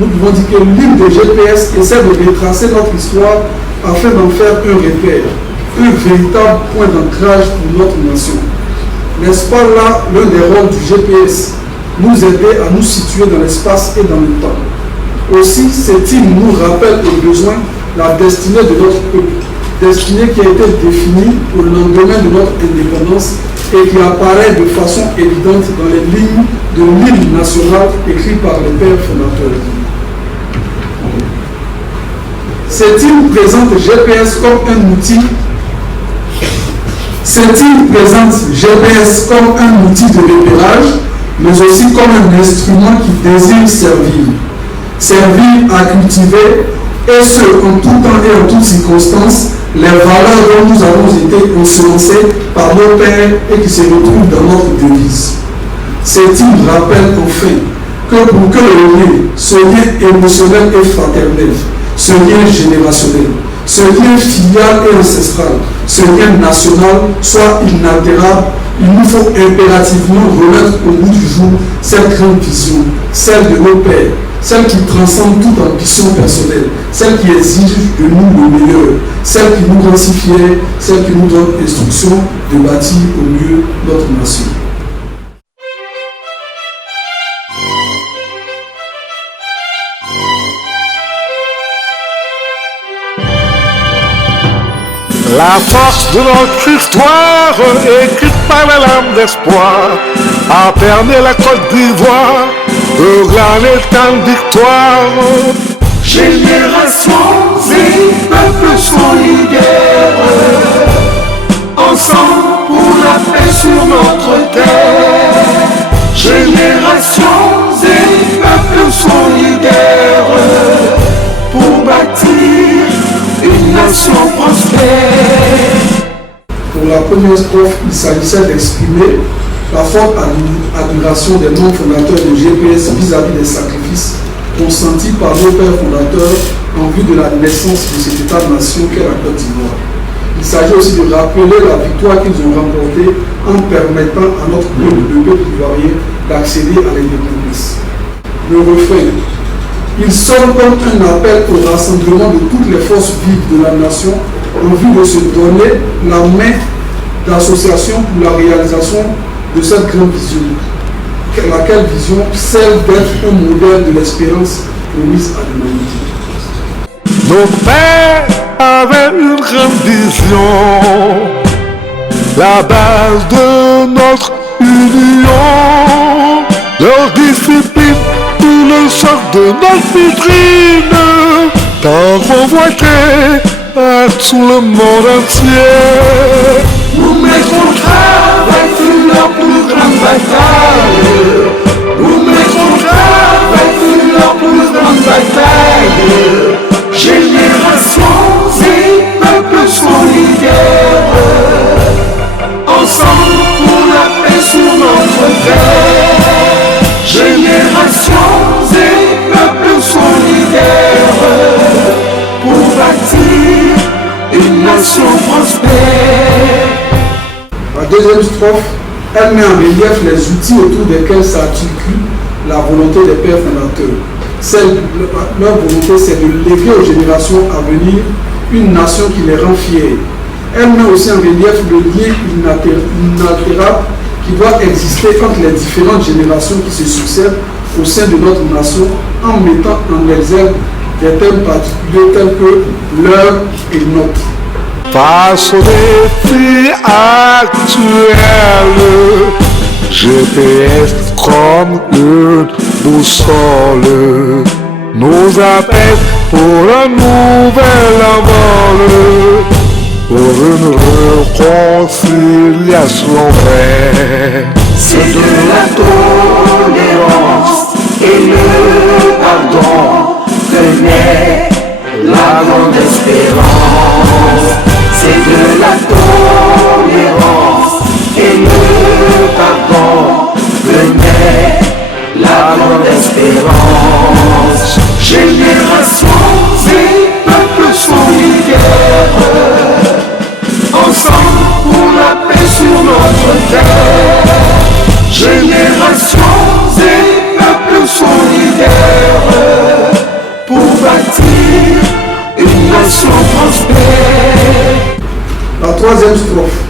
nous pouvons dire que l'île de GPS essaie de retracer notre histoire afin d'en faire un repère, un véritable point d'ancrage pour notre nation. N'est-ce pas là l'un des rôles du GPS, nous aider à nous situer dans l'espace et dans le temps. Aussi, cette île nous rappelle au besoin la destinée de notre peuple, destinée qui a été définie au lendemain de notre indépendance et qui apparaît de façon évidente dans les lignes de l'hymne national écrit par les pères fondateurs. Cette île présente GPS comme un outil. Cette île présente GPS comme un outil de repérage, mais aussi comme un instrument qui désire servir à cultiver, et ce, en tout temps et en toutes circonstances, les valeurs dont nous avons été ensemencés par nos pères et qui se retrouvent dans notre devise. Cette île rappelle enfin que pour que le lien, ce lien émotionnel et fraternel, ce lien générationnel, ce lien filial et ancestral, ce lien national soit inaltérable, il nous faut impérativement remettre au bout du jour cette grande vision, celle de nos pères, celle qui transcende toute ambition personnelle, celle qui exige de nous le meilleur, celle qui nous rend si fiers, celle qui nous donne instruction de bâtir au mieux notre nation. La force de notre histoire, écrite par la lame d'espoir, a permis la Côte d'Ivoire de glaner tant de victoires. Générations et peuples solidaires, ensemble pour la paix sur notre terre. Générations et peuples solidaires, pour bâtir une nation prospère. Pour la première strophe, il s'agissait d'exprimer la forte admiration des membres fondateurs de GPS vis-à-vis des sacrifices consentis par nos pères fondateurs en vue de la naissance de cet État-nation qu'est la Côte d'Ivoire. Il s'agit aussi de rappeler la victoire qu'ils ont remportée en permettant à notre peuple, le peuple ivoirien, d'accéder à l'indépendance. Le refrain. Il sonne comme un appel au rassemblement de toutes les forces vives de la nation en vue de se donner la main d'association pour la réalisation de cette grande vision. Laquelle vision? Celle d'être un modèle de l'espérance promise à l'humanité. Nos pères avaient une grande vision, la base de notre union, leur discipline, tout le sang de notre vitrine, tant convoité à tout le monde entier. Nous mettrons le travail sur leur plus grande bataille. Nous mettrons le travail sur leur plus grande bataille. Générations et peuples solidaires, ensemble pour la paix sur notre terre. Générations et peuples solidaires, pour bâtir une nation prospère. La deuxième strophe, elle met en relief les outils autour desquels s'articule la volonté des pères fondateurs. Leur volonté, c'est de léguer aux générations à venir une nation qui les rend fiers. Elle met aussi en relief le lien inaltérable qui doit exister entre les différentes générations qui se succèdent au sein de notre nation en mettant en exergue des thèmes particuliers tels que l'heure et notre. Face aux défis actuels, GPS comme une boussole nous appelle pour un nouvel envol, pour une réconciliation vraie. C'est de la tolérance et le pardon que naît la grande espérance. C'est de la tolérance et le pardon que naît la grande espérance. Générations et peuples solidaires, ensemble pour la paix sur notre terre. Générations et peuples solidaires, troisième strophe.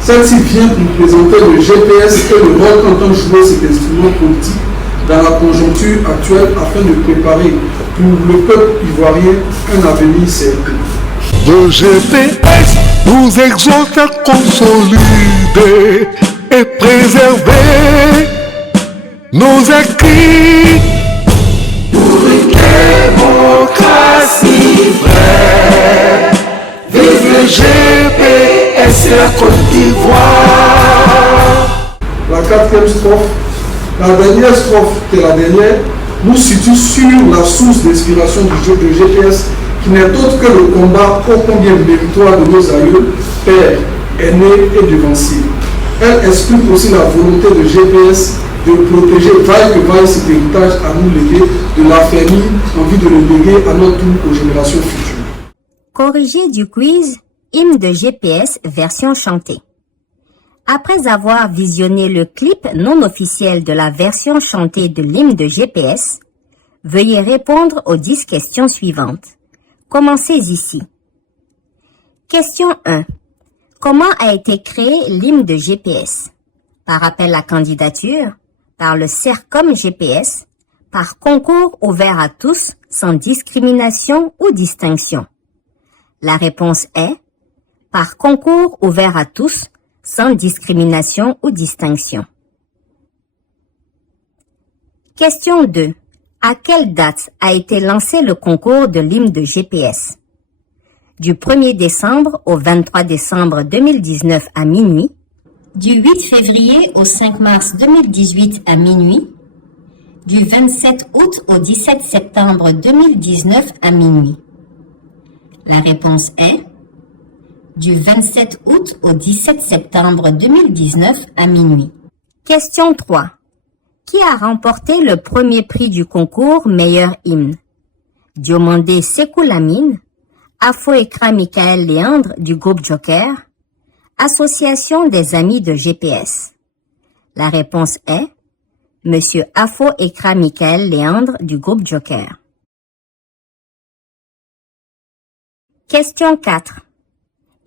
Celle-ci vient pour présenter le GPS et le rôle qu'entend jouer cet instrument politique dans la conjoncture actuelle afin de préparer pour le peuple ivoirien un avenir certain. Le GPS nous exhorte à consolider et préserver nos acquis pour une démocratie vraie. Vive le GPS et la Côte d'Ivoire. La quatrième strophe, la dernière strophe qui est la dernière, nous situe sur la source d'inspiration du jeu de GPS qui n'est autre que le combat ô combien méritoire de nos aïeux, pères, aînés et devanciers. Elle explique aussi la volonté de GPS de protéger vaille que vaille cet héritage à nous léguer, de l'affermir en vue de le léguer à notre tour aux générations futures. Corrigé du quiz Hymne de GPS version chantée. Après avoir visionné le clip non officiel de la version chantée de l'hymne de GPS, veuillez répondre aux 10 questions suivantes. Commencez ici. Question 1. Comment a été créé l'hymne de GPS? Par appel à candidature, par le CERCOM GPS, par concours ouvert à tous, sans discrimination ou distinction. La réponse est par concours ouvert à tous, sans discrimination ou distinction. Question 2. À quelle date a été lancé le concours de l'hymne de GPS? Du 1er décembre au 23 décembre 2019 à minuit, du 8 février au 5 mars 2018 à minuit, du 27 août au 17 septembre 2019 à minuit. La réponse est du 27 août au 17 septembre 2019 à minuit. Question 3. Qui a remporté le premier prix du concours meilleur hymne? Diomandé Sekou Lamine, Afo-Ekra Michael Léandre du groupe Joker, Association des amis de GPS. La réponse est Monsieur Afo-Ekra Michael Léandre du groupe Joker. Question 4.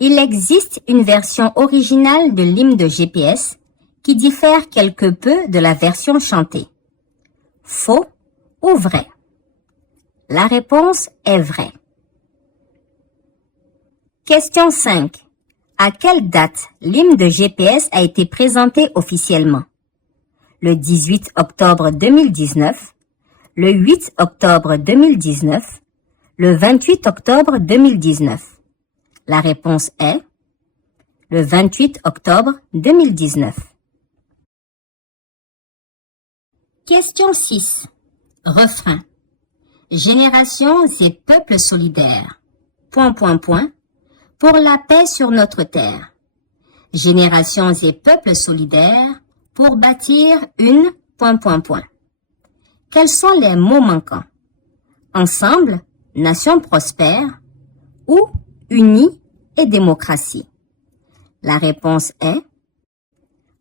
Il existe une version originale de l'hymne de GPS qui diffère quelque peu de la version chantée. Faux ou vrai? La réponse est vraie. Question 5. À quelle date l'hymne de GPS a été présenté officiellement? Le 18 octobre 2019, le 8 octobre 2019, le 28 octobre 2019. La réponse est le 28 octobre 2019. Question 6. Refrain. Générations et peuples solidaires. ... Pour la paix sur notre terre. Générations et peuples solidaires pour bâtir une... Quels sont les mots manquants? Ensemble, nation prospère ou unie et démocratie. La réponse est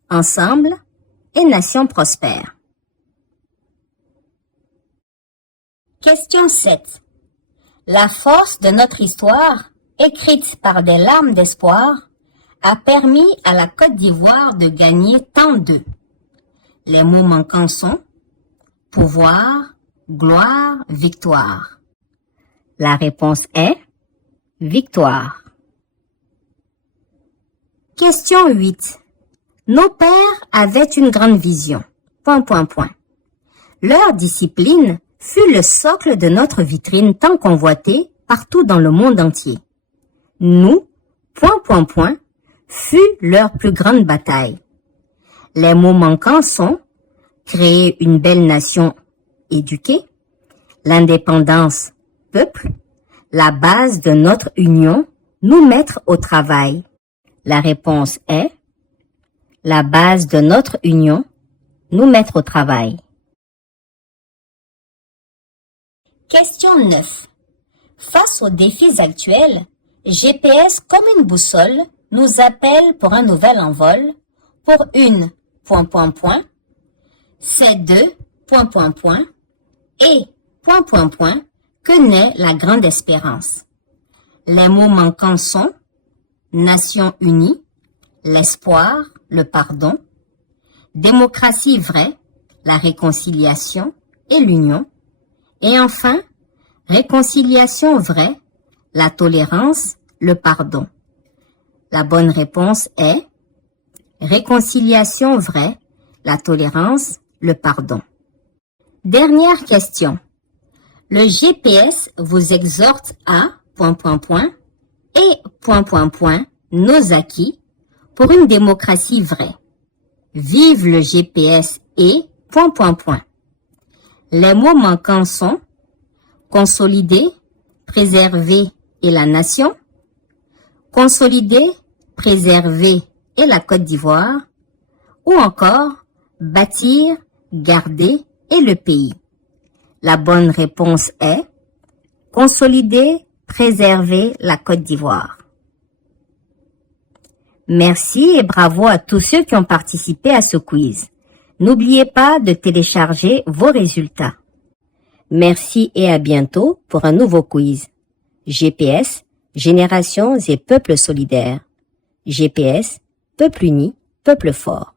ensemble et nation prospère. Question 7. La force de notre histoire, écrite par des larmes d'espoir, a permis à la Côte d'Ivoire de gagner tant de. Les mots manquants sont pouvoir, gloire, victoire. La réponse est victoire. Question 8. Nos pères avaient une grande vision. Leur discipline fut le socle de notre vitrine tant convoitée partout dans le monde entier. Nous, fut leur plus grande bataille. Les mots manquants sont créer une belle nation éduquée, l'indépendance, peuple, la base de notre union, nous mettre au travail. La réponse est la base de notre union, nous mettre au travail. Question 9. Face aux défis actuels, GPS comme une boussole nous appelle pour un nouvel envol, pour une... c'est de... et... que naît la grande espérance. Les mots manquants sont Nation unie, l'espoir, le pardon. Démocratie vraie, la réconciliation et l'union. Et enfin, réconciliation vraie, la tolérance, le pardon. La bonne réponse est réconciliation vraie, la tolérance, le pardon. Dernière question. Le GPS vous exhorte à ... et ... nos acquis pour une démocratie vraie. Vive le GPS et ... Les mots manquants sont consolider, préserver et la nation, consolider, préserver et la Côte d'Ivoire, ou encore bâtir, garder et le pays. La bonne réponse est consolider, préserver la Côte d'Ivoire. Merci et bravo à tous ceux qui ont participé à ce quiz. N'oubliez pas de télécharger vos résultats. Merci et à bientôt pour un nouveau quiz. GPS, Générations et Peuples solidaires. GPS, Peuple uni, Peuple fort.